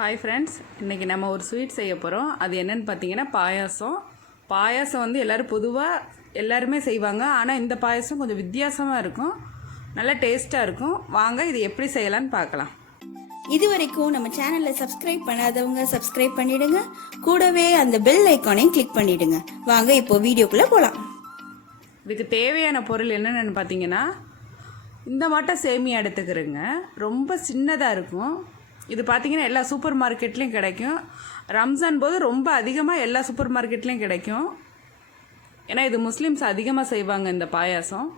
Hi friends, இன்றைக்கி நம்ம ஒரு ஸ்வீட் செய்ய போகிறோம். அது என்னென்னு பார்த்தீங்கன்னா பாயாசம். பாயாசம் வந்து எல்லாருமே செய்வாங்க. ஆனால் இந்த பாயாசம் கொஞ்சம் வித்தியாசமாக இருக்கும், நல்லா டேஸ்ட்டாக இருக்கும். வாங்க இது எப்படி செய்யலான்னு பார்க்கலாம். இது வரைக்கும் நம்ம சேனலை சப்ஸ்கிரைப் பண்ணாதவங்க சப்ஸ்கிரைப் பண்ணிடுங்க, கூடவே அந்த பெல் ஐக்கானையும் கிளிக் பண்ணிடுங்க. வாங்க இப்போ வீடியோக்குள்ளே போகலாம். இதுக்கு தேவையான பொருள் என்னென்னு பார்த்தீங்கன்னா, இந்த மாட்டம் சேமியா எடுத்துக்கிறேங்க. ரொம்ப சின்னதாக இருக்கும். இது பார்த்திங்கன்னா எல்லா சூப்பர் மார்க்கெட்லேயும் கிடைக்கும். ரம்ஜான் போது ரொம்ப அதிகமாக எல்லா சூப்பர் மார்க்கெட்லேயும் கிடைக்கும். ஏன்னா இது முஸ்லீம்ஸ் அதிகமாக செய்வாங்க இந்த பாயாசம்.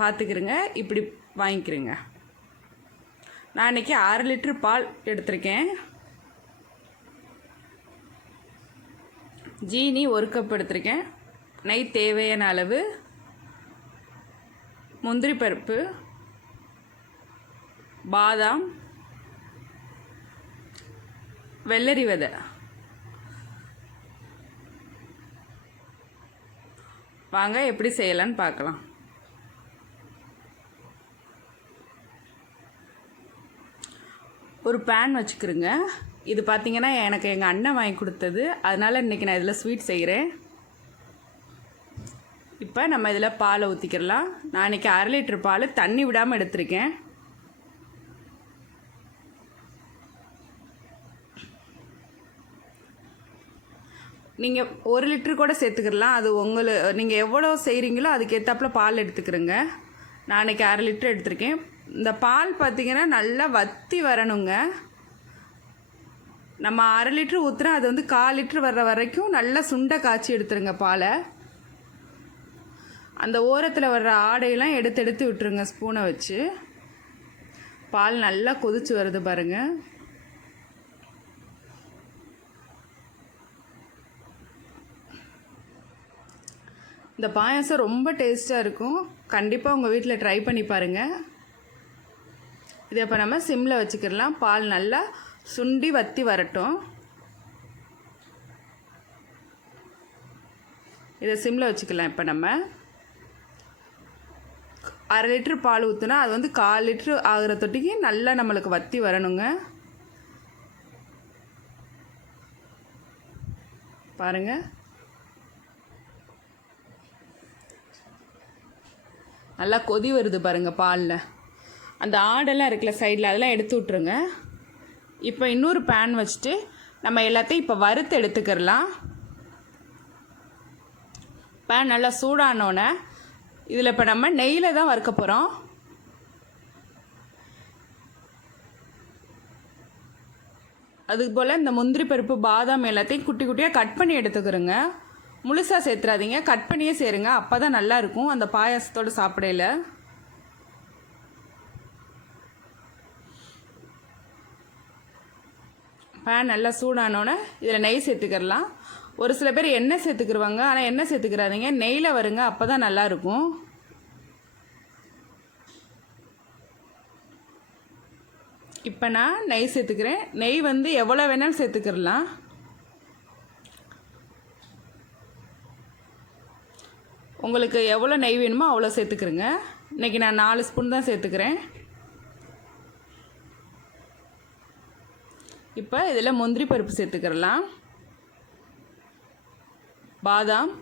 பார்த்துக்கிறேங்க, இப்படி வாங்கிக்கிறேங்க. நான் இன்றைக்கி 6 லிட்டர் பால் எடுத்திருக்கேன். ஜீனி 1 கப் எடுத்திருக்கேன். நெய் தேவையான அளவு, முந்திரி பருப்பு, பாதாம், வெள்ளரி விதை. வாங்க எப்படி செய்யலான்னு பார்க்கலாம். ஒரு பேன் வச்சுக்கிறேங்க. இது பார்த்திங்கன்னா எனக்கு எங்கள் அண்ணன் வாங்கி கொடுத்தது, அதனால் இன்றைக்கி நான் இதில் ஸ்வீட் செய்கிறேன். இப்போ நம்ம இதில் பாலை ஊற்றிக்கிறலாம். நான் இன்றைக்கி 1/2 லிட்டர் பால் தண்ணி விடாமல் எடுத்திருக்கேன். நீங்கள் 1 லிட்டர் கூட சேர்த்துக்கிறலாம். அது நீங்கள் எவ்வளோ செய்கிறீங்களோ அதுக்கேற்றாப்புல பால் எடுத்துக்கிறேங்க. நான் இன்றைக்கி 1/2 லிட்டர் எடுத்திருக்கேன். இந்த பால் பார்த்திங்கன்னா நல்லா வற்றி வரணுங்க. நம்ம 1/2 லிட்டர் ஊற்றுனா அது வந்து 1/4 லிட்டர் வர்ற வரைக்கும் நல்லா சுண்டை காய்ச்சி எடுத்துருங்க பாலை. அந்த ஓரத்தில் வர்ற ஆடையெல்லாம் எடுத்து விட்டுருங்க ஸ்பூனை வச்சு. பால் நல்லா கொதிச்சு வருது பாருங்கள். இந்த பாயாசம் ரொம்ப டேஸ்ட்டாக இருக்கும். கண்டிப்பாக உங்கள் வீட்டில் ட்ரை பண்ணி பாருங்கள். இதை இப்போ நம்ம சிம்மில் வச்சுக்கிடலாம். பால் நல்லா சுண்டி வற்றி வரட்டும். இதை சிம்மில் வச்சுக்கலாம். இப்போ நம்ம 1/2 லிட்டர் பால் ஊற்றுனா அது வந்து 1/4 லிட்டர் ஆகிற தொட்டிக்கு நல்லா நம்மளுக்கு வற்றி வரணுங்க. பாருங்கள், நல்லா கொதி வருது பாருங்கள் பாலில். அந்த ஆடெல்லாம் இருக்குல்ல சைடில், அதெல்லாம் எடுத்து விட்ருங்க. இப்போ இன்னொரு பேன் வச்சுட்டு நம்ம எல்லாத்தையும் இப்போ வறுத்து எடுத்துக்கிறலாம். பேன் நல்லா சூடானோன்னே இதில் இப்போ நம்ம நெய்யில் தான் வறுக்க போகிறோம். அதுக்கு போல் இந்த முந்திரி பருப்பு, பாதாம் எல்லாத்தையும் குட்டி குட்டியாக கட் பண்ணி எடுத்துக்கிறோங்க. முழுசாக சேர்த்துறாதீங்க, கட் பண்ணியே சேருங்க. அப்போ தான் நல்லாயிருக்கும் அந்த பாயாசத்தோடு சாப்பிடையில. பேன் நல்லா சூடானோன்னே இதில் நெய் சேர்த்துக்கிறலாம். ஒரு சில பேர் எண்ணெய் சேர்த்துக்கிடுவாங்க, ஆனால் எண்ணெய் சேர்த்துக்கிறாதீங்க, நெய்யில் வருங்க. அப்போ தான் நல்லாயிருக்கும். இப்போ நான் நெய் சேர்த்துக்கிறேன். நெய் வந்து எவ்வளோ வேணாலும் சேர்த்துக்கிடலாம். உங்களுக்கு எவ்வளோ நெய் வேணுமோ அவ்வளோ சேர்த்துக்கிறேங்க. இன்றைக்கி நான் 4 ஸ்பூன் தான் சேர்த்துக்கிறேன். இப்போ இதில் முந்திரி பருப்பு சேர்த்துக்கிறலாம், பாதாம்,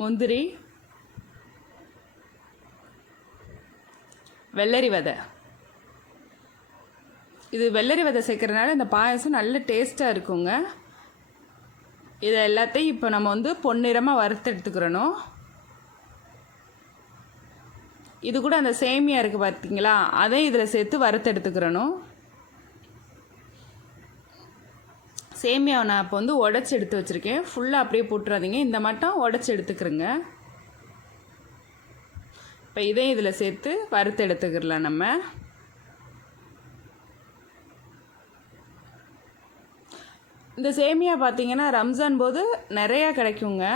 முந்திரி, வெள்ளரி விதை. இது வெள்ளரி விதை சேர்க்குறதுனால இந்த பாயாசம் நல்ல டேஸ்ட்டாக இருக்குங்க. இதை எல்லாத்தையும் இப்போ நம்ம வந்து பொன்னிறமாக வறுத்து எடுத்துக்கிறணும். இது கூட அந்த சேமியா இருக்குது பார்த்தீங்களா, அதையும் இதில் சேர்த்து வறுத்து எடுத்துக்கிறணும். சேமியாவை நான் இப்போ வந்து உடச்சி எடுத்து வச்சுருக்கேன். ஃபுல்லாக அப்படியே போட்டுறாதீங்க, இந்த மட்டும் உடச்சி எடுத்துக்கிறேங்க. இப்போ இதையும் இதில் சேர்த்து வறுத்து எடுத்துக்கிறலாம் நம்ம. இந்த சேமியா பார்த்திங்கன்னா ரம்ஜான் போது நிறையா கிடைக்குங்க.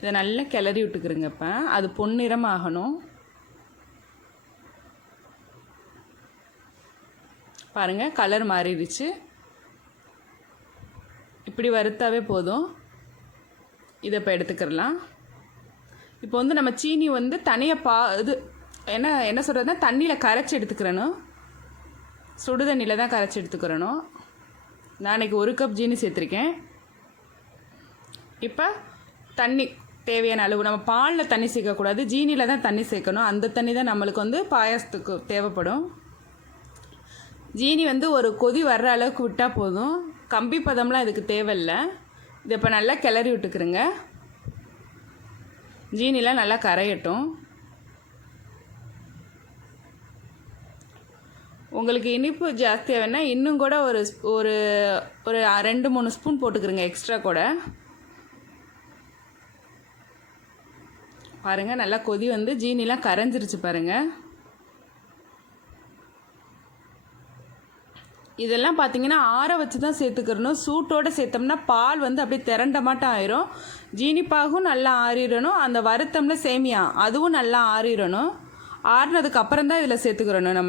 இதை நல்லா கிளறி விட்டுக்கிறேங்க. இப்போ அது பொன்னிறம் ஆகணும். பாருங்கள், கலர் மாறிடுச்சு. இப்படி வறுத்தாவே போதும். இதை இப்போ எடுத்துக்கிறலாம். இப்போ வந்து நம்ம சீனி வந்து தனியாக இது என்ன சொல்கிறதுனா தண்ணியில் கரைச்சி எடுத்துக்கிறணும். சுடு தண்ணியில் தான் கரைச்சி எடுத்துக்கிறணும். நான் இன்றைக்கி 1 கப் ஜீனி சேர்த்துருக்கேன். இப்போ தண்ணி தேவையான அளவு, நம்ம பாலில் தண்ணி சேர்க்கக்கூடாது, ஜீனியில் தான் தண்ணி சேர்க்கணும். அந்த தண்ணி தான் நம்மளுக்கு வந்து பாயாசத்துக்கு தேவைப்படும். ஜீனி வந்து ஒரு கொதி வர்ற அளவுக்கு விட்டால் போதும். கம்பி பதம்லாம் இதுக்கு தேவையில்லை. இதை இப்போ நல்லா கிளறி விட்டுக்கிறேங்க. ஜீனிலாம் நல்லா கரையட்டும். உங்களுக்கு இனிப்பு ஜாஸ்தியாக வேணால் இன்னும் கூட ஒரு 2-3 ஸ்பூன் போட்டுக்கிறேங்க எக்ஸ்ட்ரா கூட. பாருங்கள் நல்லா கொதி வந்து ஜீனிலாம் கரைஞ்சிருச்சு பாருங்கள். இதெல்லாம் பார்த்தீங்கன்னா ஆற வச்சு தான் சேர்த்துக்கிறணும். சூட்டோடு சேர்த்தோம்னா பால் வந்து அப்படியே திரண்ட மாட்டம் ஆயிரும். ஜீனிப்பாகும் நல்லா ஆறிடணும். அந்த வருத்தம்ல சேமியா அதுவும் நல்லா ஆறிடணும். ஆறினதுக்கு அப்புறம் தான் இதில் சேர்த்துக்கிறணும்.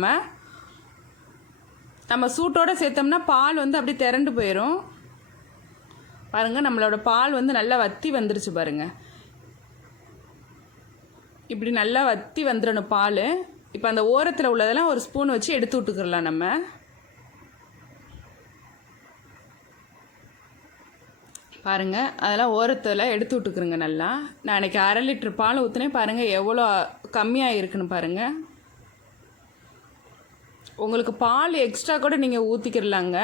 நம்ம சூட்டோடு சேர்த்தோம்னா பால் வந்து அப்படியே திரண்டு போயிடும். பாருங்கள் நம்மளோட பால் வந்து நல்லா வற்றி வந்துருச்சு பாருங்கள். இப்படி நல்லா வற்றி வந்துடணும் பால். இப்போ அந்த ஓரத்தில் உள்ளதெல்லாம் ஒரு ஸ்பூன் வச்சு எடுத்து விட்டுக்கிறலாம். நம்ம பாருங்கள் அதெல்லாம் ஓரத்தில் எடுத்து விட்டுக்குறேங்க நல்லா. நான் அன்றைக்கி 1/2 லிட்டர் பால் ஊற்றினேன். பாருங்கள் எவ்வளோ கம்மியாக இருக்குன்னு பாருங்கள். உங்களுக்கு பால் எக்ஸ்ட்ரா கூட நீங்கள் ஊற்றிக்கிறலாங்க.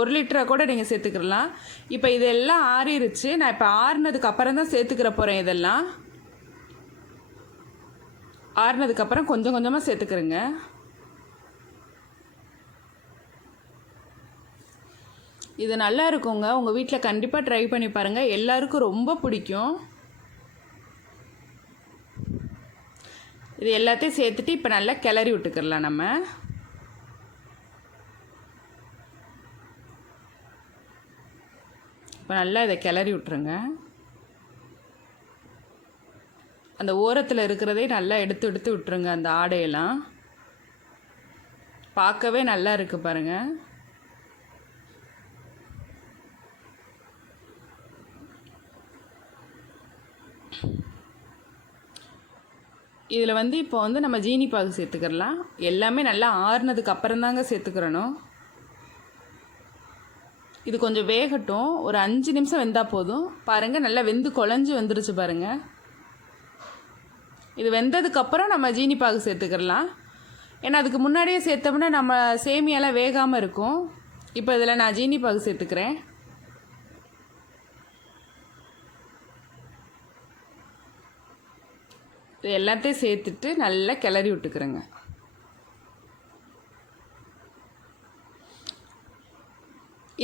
1 லிட்டராக கூட நீங்கள் சேர்த்துக்கிறலாம். இப்போ இதெல்லாம் ஆறிடுச்சு. நான் இப்போ ஆறினதுக்கு அப்புறம் தான் சேர்த்துக்கிற போகிறேன். இதெல்லாம் ஆறினதுக்கப்புறம் கொஞ்சம் கொஞ்சமாக சேர்த்துக்கிறேங்க. இது நல்லா இருக்குங்க. உங்கள் வீட்டில் கண்டிப்பாக ட்ரை பண்ணி பாருங்கள். எல்லாருக்கும் ரொம்ப பிடிக்கும். இது எல்லாத்தையும் சேர்த்துட்டு இப்போ நல்லா கிளறி விட்டுக்கிறலாம். நம்ம இப்போ நல்லா இதை கிளறி விட்டுருங்க. அந்த ஓரத்தில் இருக்கிறதே நல்லா எடுத்து விட்டுருங்க. அந்த ஆடையெல்லாம் பார்க்கவே நல்லா இருக்குது பாருங்கள். இதில் வந்து இப்போ வந்து நம்ம ஜீனி பாகு சேர்த்துக்கிறலாம். எல்லாமே நல்லா ஆறுனதுக்கு அப்புறம் தாங்க சேர்த்துக்கிறணும். இது கொஞ்சம் வேகட்டும். ஒரு 5 நிமிஷம் வெந்தால் போதும். பாருங்கள் நல்லா வெந்து குழஞ்சி வந்துருச்சு பாருங்கள். இது வெந்ததுக்கப்புறம் நம்ம ஜீனி பாகு சேர்த்துக்கிறலாம். ஏன்னா அதுக்கு முன்னாடியே சேர்த்தோம்னா நம்ம சேமியாலாம் வேகாமல் இருக்கும். இப்போ இதில் நான் ஜீனி பாகு சேர்த்துக்கிறேன். இது எல்லாத்தையும் சேர்த்துட்டு நல்லா கிளறி விட்டுக்கிறேங்க.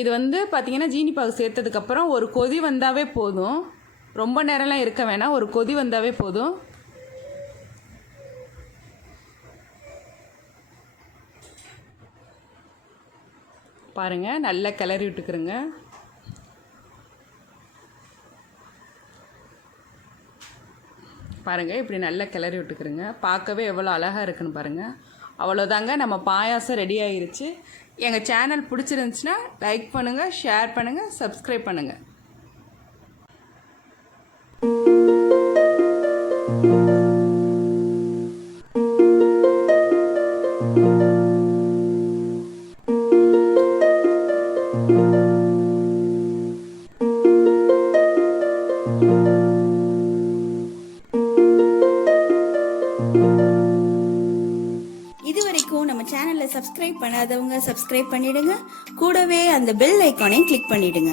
இது வந்து பார்த்திங்கன்னா ஜீனி பாகு சேர்த்ததுக்கப்புறம் ஒரு கொதி வந்தாவே போதும். ரொம்ப நேரம்லாம் இருக்க வேணாம். ஒரு கொதி வந்தாவே போதும். பாருங்கள் நல்லா கிளறி விட்டுக்கிறேங்க. பாருங்கள் இப்படி நல்லா கிளறி விட்டுக்கிறேங்க. பார்க்கவே எவ்வளோ அழகாக இருக்குன்னு பாருங்கள். அவ்வளோதாங்க நம்ம பாயாசம் ரெடி ஆகிருச்சு. எங்கள் சேனல் பிடிச்சிருந்துச்சுன்னா லைக் பண்ணுங்கள், ஷேர் பண்ணுங்கள், சப்ஸ்கிரைப் பண்ணுங்கள். இதுவரைக்கும் நம்ம சேனலை சப்ஸ்கிரைப் பண்ணாதவங்க சப்ஸ்கிரைப் பண்ணிடுங்க. கூடவே அந்த பெல் ஐக்கானையும் கிளிக் பண்ணிடுங்க.